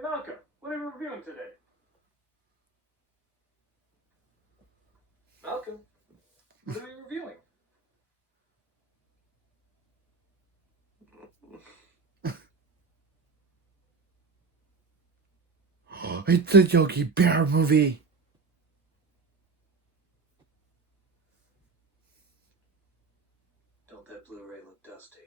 Hey Malcolm, what are we reviewing today? Malcolm, what are we reviewing? It's a Yogi Bear movie. Don't that Blu-ray look dusty?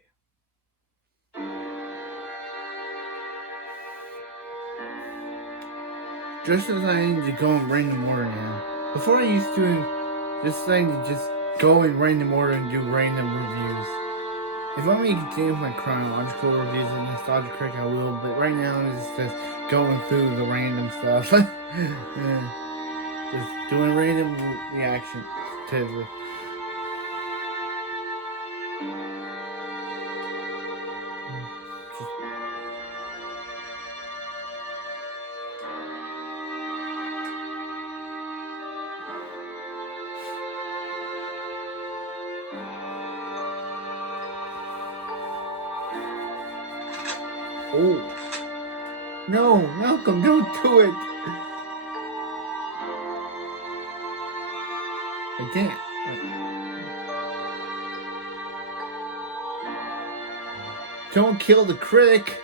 Just as I need to go and random order now. Before I used to just saying to just go in random order and do random reviews. If I may continue with my chronological reviews and nostalgia critic, I will. But right now it's just going through the random stuff. Yeah. Just doing random reactions to the. Oh. No, Malcolm, don't do it. I can't. Don't kill the critic.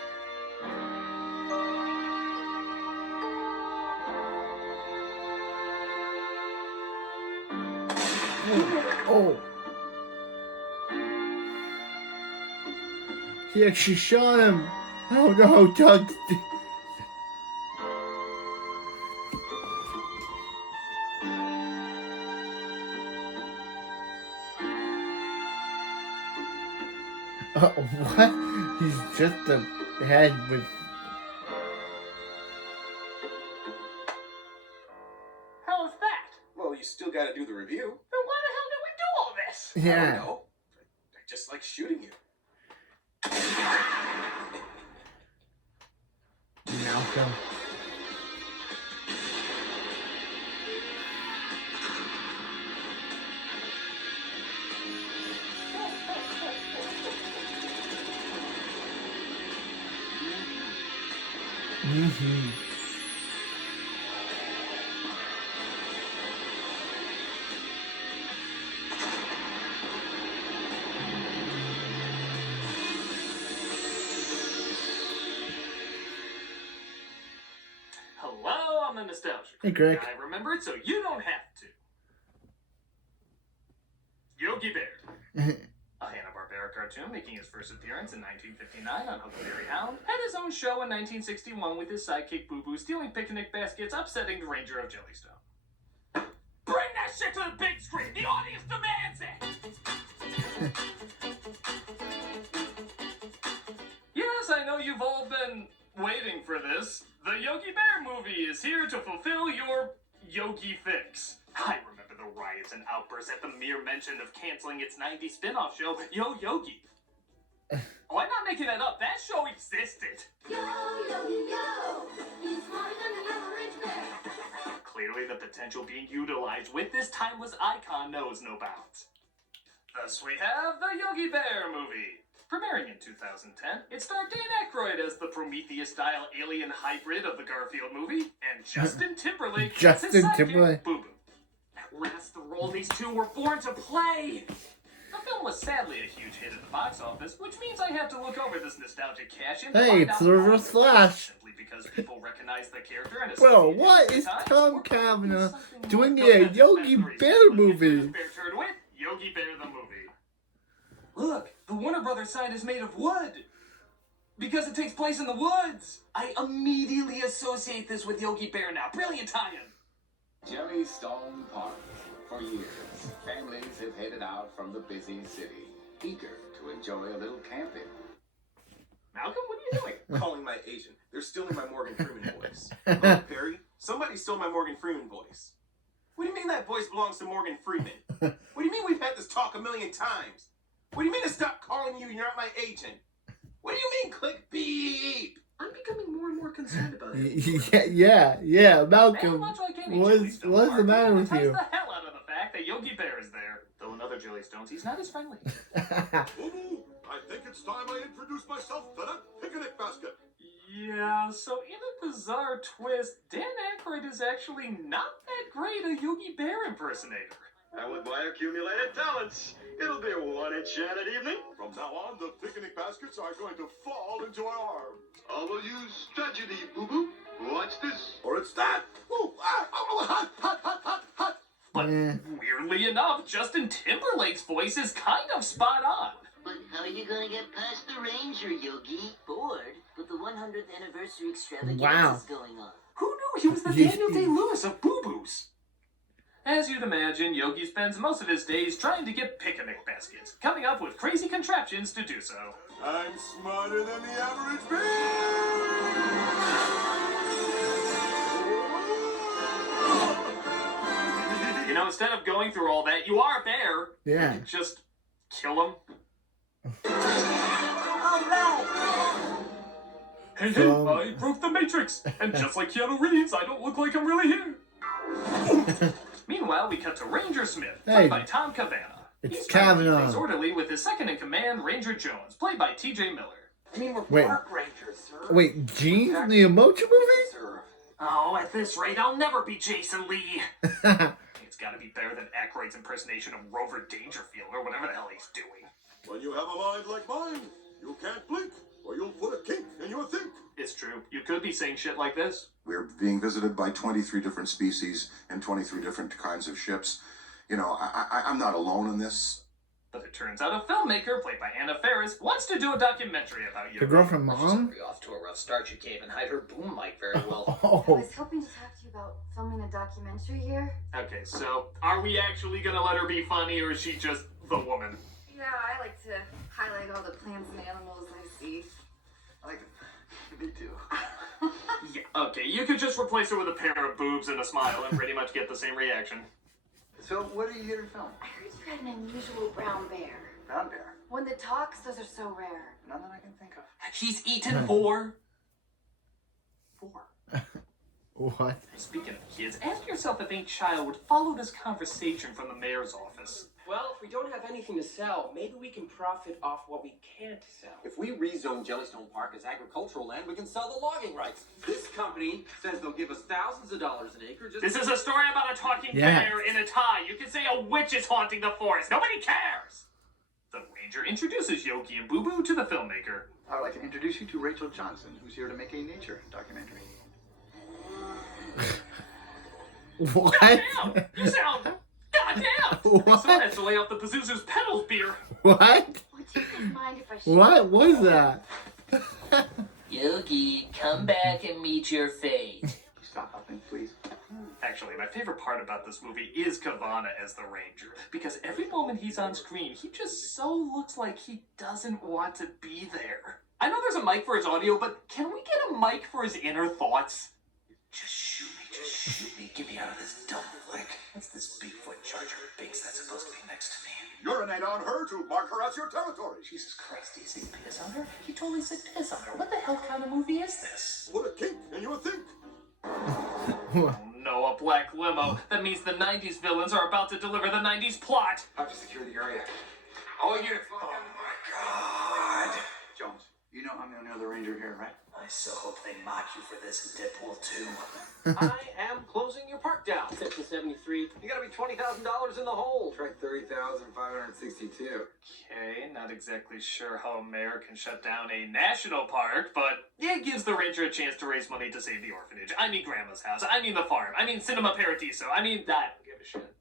Oh. He actually shot him. Oh no, Doug. What? He's just a head with. How was that? Well, you still gotta do the review. Then why the hell did we do all this? I Yeah. don't know. I just like shooting you. Malcolm. Mm-hmm. Hello, I'm the nostalgia. Hey, Greg. I remember it, so you don't have to. Yogi Bear. A Hanna-Barbera cartoon making his first appearance in 1959 on Huckleberry Hound, had his own show in 1961 with his sidekick Boo Boo stealing picnic baskets, upsetting the Ranger of Jellystone. Bring that shit to the big screen! The audience demands it! Yes, I know you've all been waiting for this. The Yogi Bear movie is here to fulfill your Yogi fix. I remember the riots and outbursts at the mere mention of canceling its 90s spin-off show, Yo Yogi. Oh, I'm not making that up. That show existed. Yo, Yogi, yo! He's smarter than an average bear. Clearly, the potential being utilized with this timeless icon knows no bounds. Thus, we have the Yogi Bear movie. Premiering in 2010, it starred Dan Aykroyd as the Prometheus-style alien hybrid of the Garfield movie, and Justin Timberlake as his Justin sidekick, Timberlake. Boo Boo. At last, the role these two were born to play. The film was sadly a huge hit at the box office, which means I have to look over this nostalgic cash-in. Hey, it's the Reverse Flash. Simply because people recognize the character and Bro, associate it what with is the time, Tom or Cavanaugh something more doing a dramatic. Yogi That's the reason. Bear Let's get movie? this bear turd with Yogi Bear the movie. Look, the Warner Brothers sign is made of wood. Because it takes place in the woods. I immediately associate this with Yogi Bear now. Brilliant tie-in. Jellystone Park. For years, families have headed out from the busy city, eager to enjoy a little camping. Malcolm, what are you doing? Calling my agent. They're stealing my Morgan Freeman voice. Look, Perry, somebody stole my Morgan Freeman voice. What do you mean that voice belongs to Morgan Freeman? What do you mean we've had this talk a million times? What do you mean to stop calling you? You're not my agent. What do you mean click beep? I'm becoming more and more concerned about it. Yeah, Malcolm. And much like any What's Jellystone the matter Park, with it you? ties the hell out of the fact that Yogi Bear is there. Though in other Jellystones, he's not as friendly. Boo-boo, I think it's time I introduce myself to that picnic basket. Yeah, so in a bizarre twist, Dan Aykroyd is actually not that great a Yogi Bear impersonator. And with my accumulated talents, it'll be a one-enchanted evening. From now on, the picnic baskets are going to fall into our arms. I will use tragedy, boo-boo. Watch this. Or it's that. Ooh, hot, hot, hot, hot, hot. But weirdly enough, Justin Timberlake's voice is kind of spot on. But how are you gonna get past the Ranger, Yogi? Bored, but the 100th anniversary extravaganza is going on. Who knew he was the Daniel Day-Lewis of boo-boos? As you'd imagine, Yogi spends most of his days trying to get picnic baskets, coming up with crazy contraptions to do so. I'm smarter than the average bear. You know, instead of going through all that, you are a bear. Yeah. You could just kill him. Hey, I broke the Matrix! And just like Keanu Reeves, I don't look like I'm really here. Meanwhile, we cut to Ranger Smith, played by Tom Cavanaugh. He's trying to keep things orderly with his second-in-command, Ranger Jones, played by T.J. Miller. I mean, we're Wait. park rangers, sir. Wait, Gene from the Emoji Movie? Sir. Oh, at this rate, I'll never be Jason Lee. It's gotta be better than Aykroyd's impersonation of Rover Dangerfield, or whatever the hell he's doing. When you have a mind like mine, you can't blink, or you'll put a kink in your think. It's true. You could be saying shit like this. We're being visited by 23 different species and 23 different kinds of ships. You know, I'm not alone in this. But it turns out a filmmaker, played by Anna Faris, wants to do a documentary about you. The girl from She's Mom? already off to a rough start. She can't even hide her boom mic very well. I Oh. was hoping to talk to you about filming a documentary here. Okay, so are we actually gonna let her be funny, or is she just the woman? Yeah, I like to highlight all the plants and animals I see. Me too. Yeah, okay, you could just replace her with a pair of boobs and a smile and pretty much get the same reaction. So, what are you here to film? I heard you had an unusual brown bear. Brown bear. One that talks, those are so rare. None that I can think of. He's eaten 4. 4. What? Speaking of kids, ask yourself if a child would follow this conversation from the mayor's office. Well, if we don't have anything to sell, maybe we can profit off what we can't sell. If we rezone Jellystone Park as agricultural land, we can sell the logging rights. This company says they'll give us thousands of dollars an acre just... This is a story about a talking bear in a tie. You can say a witch is haunting the forest. Nobody cares! The ranger introduces Yogi and Boo Boo to the filmmaker. I would like to introduce you to Rachel Johnson, who's here to make a nature documentary. What? Goddamn! You sound goddamn! What? Someone has to lay off the Pazuzu's pedals beer. What? Would you guys mind if I share? What was that? Yogi, come back and meet your fate. Stop huffing, please. Actually, my favorite part about this movie is Cavanaugh as the ranger. Because every moment he's on screen, he just so looks like he doesn't want to be there. I know there's a mic for his audio, but can we get a mic for his inner thoughts? Just shoot me, get me out of this dumb flick. What's this Bigfoot Charger Binks that's supposed to be next to me? Urinate on her to mark her as your territory. Jesus Christ, did he say piss on her? He totally said piss on her. What the hell kind of movie is this? Put a kink in your think. Oh no, a black limo. That means the 90s villains are about to deliver the 90s plot. Have to secure the area. All units, lock down. Oh my God. Jones, you know I'm the only other ranger here, right? I so hope they mock you for this in Deadpool 2. I am closing your park down. Section 73. You gotta be $20,000 in the hole. Try 30,562. Okay, not exactly sure how a mayor can shut down a national park, but it gives the ranger a chance to raise money to save the orphanage. I mean Grandma's house. I mean the farm. I mean Cinema Paradiso. I mean, I don't give a shit.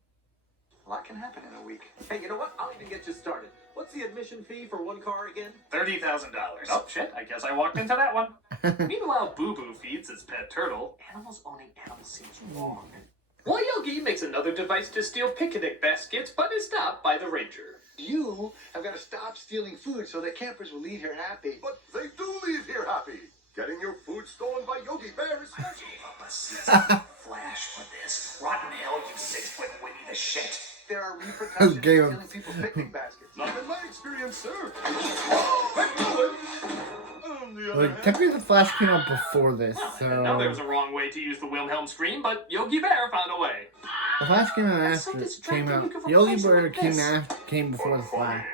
A lot can happen in a week. Hey, you know what? I'll even get you started. What's the admission fee for one car again? $30,000. Oh, shit, I guess I walked into that one. Meanwhile, Boo Boo feeds his pet turtle. Animals owning animals seems wrong. Well, Yogi makes another device to steal picnic baskets, but is stopped by the ranger. You have got to stop stealing food so that campers will leave here happy. But they do leave here happy. Getting your food stolen by Yogi Bear is special. Gave up a season Flash for this. Rotten hell, you 6-foot Winnie the shit. There are repercussions for Game. stealing people's picnic baskets. Not in my experience, sir. On the other Like, hand, technically the Flash came out before this, Now there was so... a wrong way to use the Wilhelm scream, but Yogi Bear found a way. The Flash came out That's so after, distracting, you could Yogi replace it Bear with this. came before the Flash.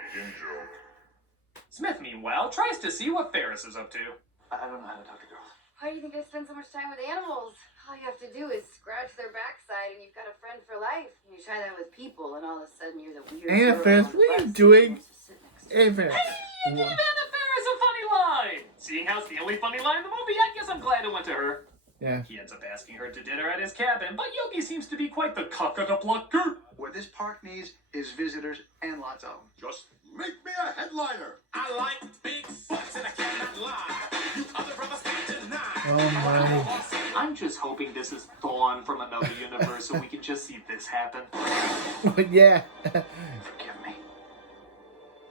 Smith, meanwhile, tries to see what Ferris is up to. I don't know how to talk to girls. Why do you think I spend so much time with animals? All you have to do is scratch their backside and you've got a friend for life. You try that with people and all of a sudden you're the weird Anna girl Faris, on the what are you bus doing? who wants to sit next to you. Anna Faris. Hey, you gave Anna Faris a funny line! Seeing how it's the only funny line in the movie, I guess I'm glad it went to her. Yeah. He ends up asking her to dinner at his cabin, but Yogi seems to be quite the cock-a-da-plucker. What this park needs is visitors and lots of them. Just make me a headliner. I like big butts and I cannot lie. You other brothers can't deny. Oh my. I'm just hoping this is Thawne from another universe so we can just see this happen. Yeah. Forgive me.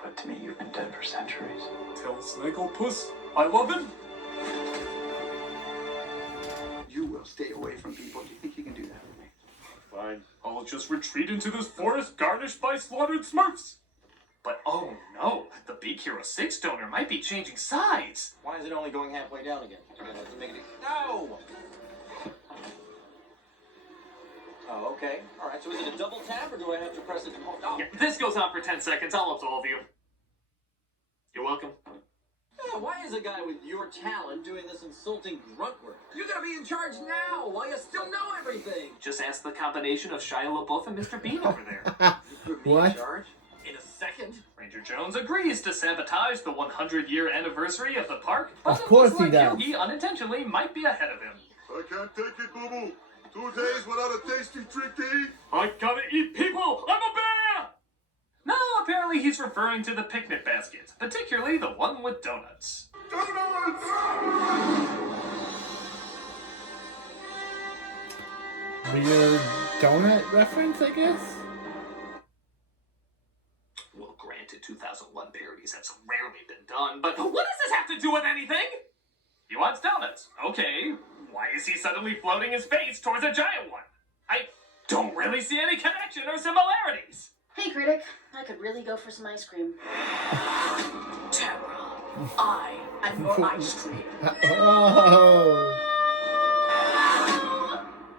But to me, you've been dead for centuries. Tell Snagglepuss I love him. You will stay away from people. Do you think you can do that with me? Fine. I'll just retreat into this forest garnished by slaughtered Smurfs. But oh no, the Big Hero 6 donor might be changing sides. Why is it only going halfway down again? You're gonna have to make it. No! Oh, okay. All right. So is it a double tap, or do I have to press it? Oh. Yeah, this goes on for 10 seconds. I'll absolve you. You're welcome. Yeah, why is a guy with your talent doing this insulting grunt work? You're gonna be in charge now, while you still know everything. Just ask the combination of Shia LaBeouf and Mr. Bean over there. You put me in What? charge in a second. Ranger Jones agrees to sabotage the 100-year anniversary of the park, but Of it course looks he like does. Yogi unintentionally might be ahead of him. I can't take it, Boo Boo. 2 days without a tasty treat to eat. I gotta eat people! I'm a bear! No, apparently he's referring to the picnic baskets, particularly the one with donuts. Donuts! Weird donut reference, I guess? Well, granted, 2001 parodies have so rarely been done, but what does this have to do with anything? He wants donuts. Okay, why is he suddenly floating his face towards a giant one? I don't really see any connection or similarities. Hey, critic. I could really go for some ice cream. Tara, I am your ice cream. Oh.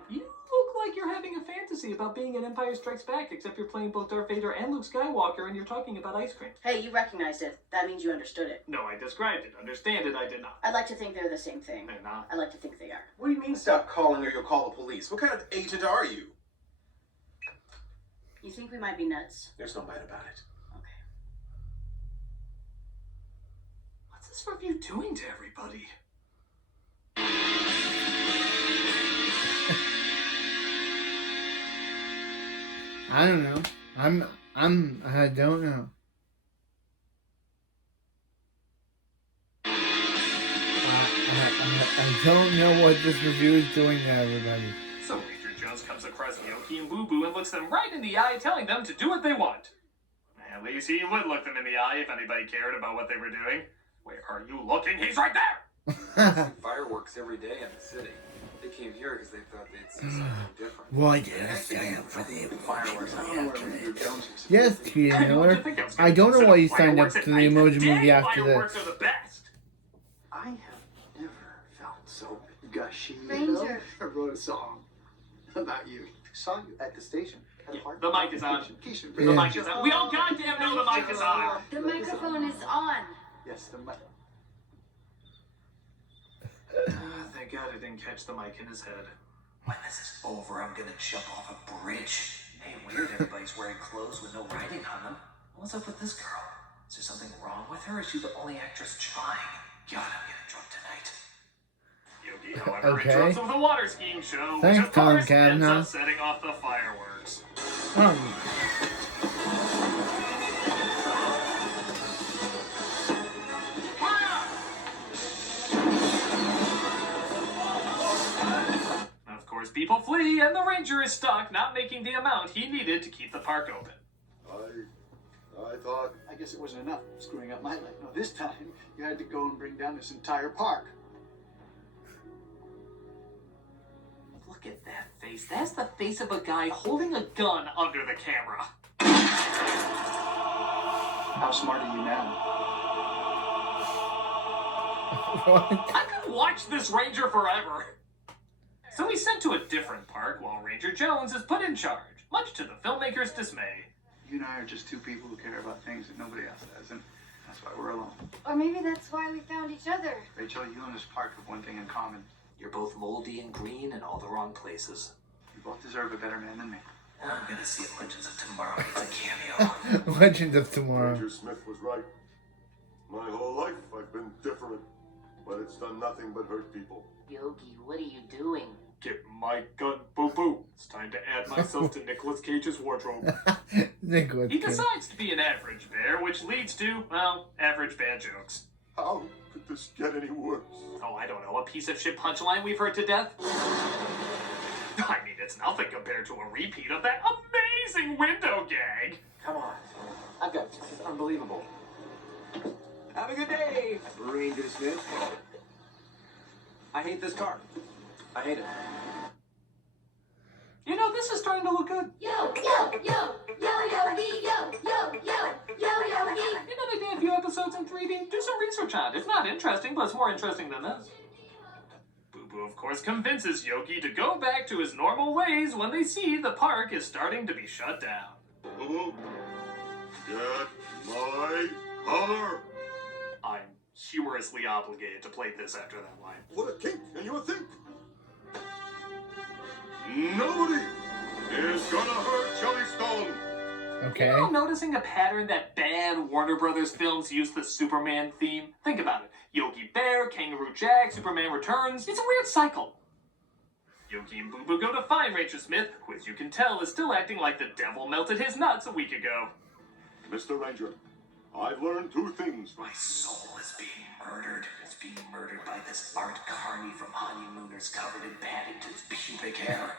You look like you're having a fantasy about being in Empire Strikes Back, except you're playing both Darth Vader and Luke Skywalker, and you're talking about ice cream. Hey, you recognized it. That means you understood it. No, I described it. Understand it, I did not. I'd like to think they're the same thing. They're not. I like to think they are. What do you mean stop calling or you'll call the police? What kind of agent are you? You think we might be nuts? There's no mind about it. Okay. What's this review doing to everybody? I don't know. I don't know. I don't know what this review is doing to everybody. So Ranger Jones comes across Yogi and Boo Boo and looks them right in the eye, telling them to do what they want. At least he would look them in the eye if anybody cared about what they were doing. Where are you looking? He's right there! Fireworks every day in the city. They came here because they thought they'd see something different. Why did I stand for the Fireworks. I don't know where Ranger Jones is. Yes, Peter Miller. I don't know why you signed up to the emoji movie after Fireworks this. are the best! I have never felt so gushy. Ranger. I wrote a song about you. Saw you at the station. At a park. The mic is on. Keisha, The mic is on. We all goddamn know the mic is on! The microphone is on. Yes, the mic. Thank God I didn't catch the mic in his head. When this is over, I'm gonna jump off a bridge. Hey, weird, everybody's wearing clothes with no writing on them. What's up with this girl? Is there something wrong with her? Is she the only actress trying? God, I'm getting drunk tonight. Yogi, however, Okay. interrupts with a water skiing show, Thanks, which of course Tom ends Cavanaugh. up setting off the fireworks. Of course, people flee, and the ranger is stuck, not making the amount he needed to keep the park open. I thought. I guess it wasn't enough screwing up my life. No, this time you had to go and bring down this entire park. Look at that face. That's the face of a guy holding a gun under the camera. How smart are you now? I could watch this ranger forever. So he's sent to a different park while Ranger Jones is put in charge, much to the filmmaker's dismay. You and I are just two people who care about things that nobody else does, and That's why we're alone. Or maybe that's why we found each other. Rachel, you and this park have one thing in common. You're both moldy and green in all the wrong places. You both deserve a better man than me. I'm gonna see if Legends of Tomorrow gets a cameo. Legend of Tomorrow. Ranger Smith was right. My whole life I've been different, but it's done nothing but hurt people. Yogi, what are you doing? Get my gun, boo-boo. It's time to add myself to Nicolas Cage's wardrobe. Nicolas He Cage. decides to be an average bear, which leads to, well, average bad jokes. How could this get any worse? Oh, I don't know, a piece of shit punchline we've heard to death? I mean, it's nothing compared to a repeat of that amazing window gag. Come on. I've got this. It's unbelievable. Have a good day, Ranger Smith. I hate this car. I hate it. You know, this is starting to look good. Yo, yo, yo, yo, yogi, yo, yo, yo, yo, yogi. You know, they did a few episodes in 3D. Do some research on it. It's not interesting, but it's more interesting than this. Boo-Boo, of course, convinces Yogi to go back to his normal ways when they see the park is starting to be shut down. Boo-Boo, get my collar. I'm humorously obligated to play this after that line. Put a kink in your think. Nobody is gonna hurt Jellystone. Okay. You know, noticing a pattern that bad Warner Brothers films use the Superman theme? Think about it. Yogi Bear, Kangaroo Jack, Superman Returns. It's a weird cycle. Yogi and Boo-Boo go to find Ranger Smith, who, as you can tell, is still acting like the devil melted his nuts a week ago. Mr. Ranger, I've learned two things. My soul is being murdered. It's being murdered by this Art Carney from Honeymooners covered in Paddington's pubic hair.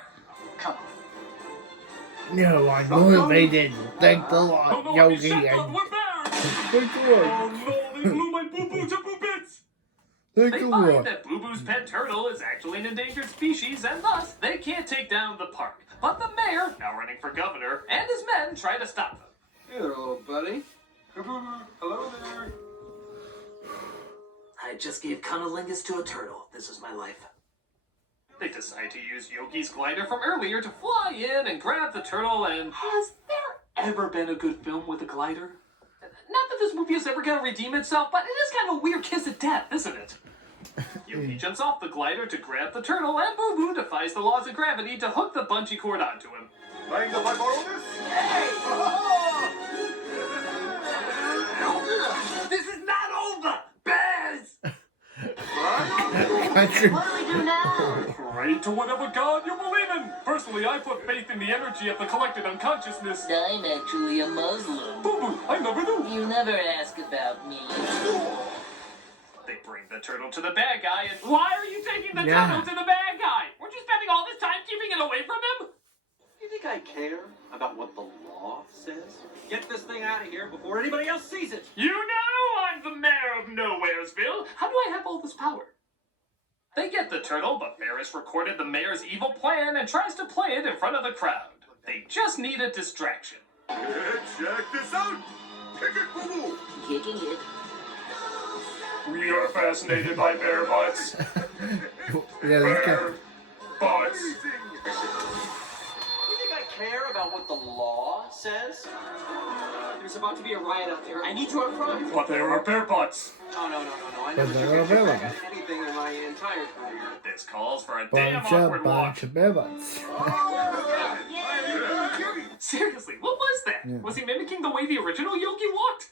Come on. No, I'm motivated. Thank the Lord, Yogi. We're bears! Thank the Lord. Oh no, they blew my Boo-Boo to boo-bits! Thank They the find Lord. that Boo-Boo's pet turtle is actually an endangered species, and thus, they can't take down the park. But the mayor, now running for governor, and his men try to stop them. Hello, buddy. Hello there. I just gave cunnilingus to a turtle. This is my life. They decide to use Yogi's glider from earlier to fly in and grab the turtle, and has there ever been a good film with a glider? Not that this movie is ever going to redeem itself, but it is kind of a weird kiss of death, isn't it? Yogi jumps off the glider to grab the turtle, and Boo-Boo defies the laws of gravity to hook the bungee cord onto him. Mind if I borrow this? This is not over! Bears! What do we do now? Pray to whatever god you believe in! Personally, I put faith in the energy of the collected unconsciousness. I'm actually a Muslim. Boo-Boo, I never knew! You never ask about me. They bring the turtle to the bad guy, and why are you taking the Yeah. turtle to the bad guy? Weren't you spending all this time keeping it away from him? You think I care about what the law says? Get this thing out of here before anybody else sees it. You know I'm the mayor of Nowheresville. How do I have all this power? They get the turtle, but Ferris recorded the mayor's evil plan and tries to play it in front of the crowd. They just need a distraction. Check this out. Kick it, Boo-Boo. Kicking it. We are fascinated by bear butts. Yeah, this guy. Butts. You think I care about what the law says? There's about to be a riot out there. I need you up front. But there are bear butts. Oh, no. I But never there took are a trip bear back on anything in my entire career. This calls for a damn Bunch awkward walk. of bear butts. Seriously, what was that? Yeah. Was he mimicking the way the original Yogi walked?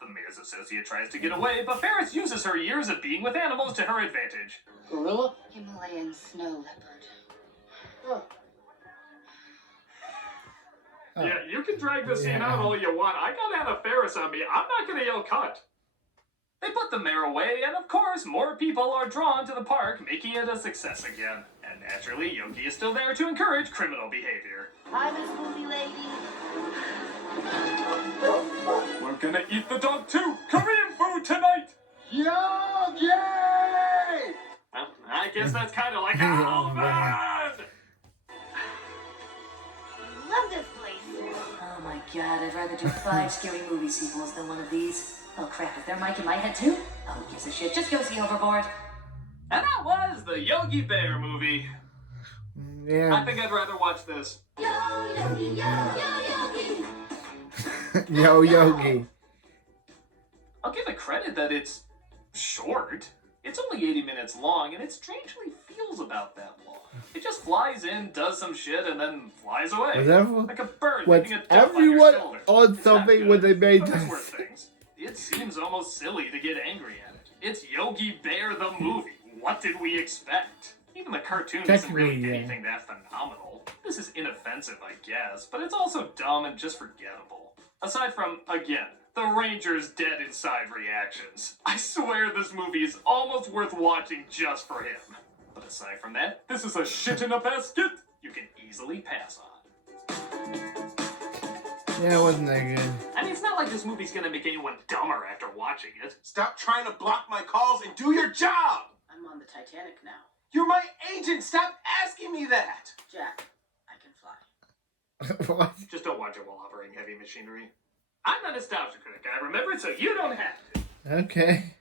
The mayor's associate tries to get away, but Ferris uses her years of being with animals to her advantage. Gorilla? Himalayan snow leopard. Oh. Yeah, you can drag this scene out all you want. I got Anna Ferris on me. I'm not gonna yell cut. They put the mayor away, and of course, more people are drawn to the park, making it a success again. And naturally, Yogi is still there to encourage criminal behavior. Hi, Miss Movie Lady. We're gonna eat the dog too! Korean food tonight! Yogi! Well, I guess that's kind of like Oh, Alvin! Love this place. Oh my god, I'd rather do 5 scary movie sequels than one of these. Oh crap, is there a mic in my head too? Oh, who gives a shit? Just go see Overboard. And that was the Yogi Bear movie. I Yeah. think I'd rather watch this. Yo, yogi, yo, yo, yogi. Yo, Yogi. I'll give it credit that it's short. It's only 80 minutes long, and it strangely feels about that long. It just flies in, does some shit, and then flies away. Like a bird leaving a duck on your everyone shoulder. on It's something not when good, they made but there's this. worse things. It seems almost silly to get angry at it. It's Yogi Bear the movie. What did we expect? Even the cartoon isn't really Technically, yeah. anything that phenomenal. This is inoffensive, I guess, but it's also dumb and just forgettable. Aside from, again, the Ranger's dead inside reactions. I swear this movie is almost worth watching just for him. But aside from that, this is a shit in a basket you can easily pass on. Yeah, it wasn't that good. I mean, it's not like this movie's gonna make anyone dumber after watching it. Stop trying to block my calls and do your job! I'm on the Titanic now. You're my agent! Stop asking me that! Jack, I can fly. What? Just don't watch it while operating heavy machinery. I'm a nostalgia critic. I remember it so you don't have to. Okay.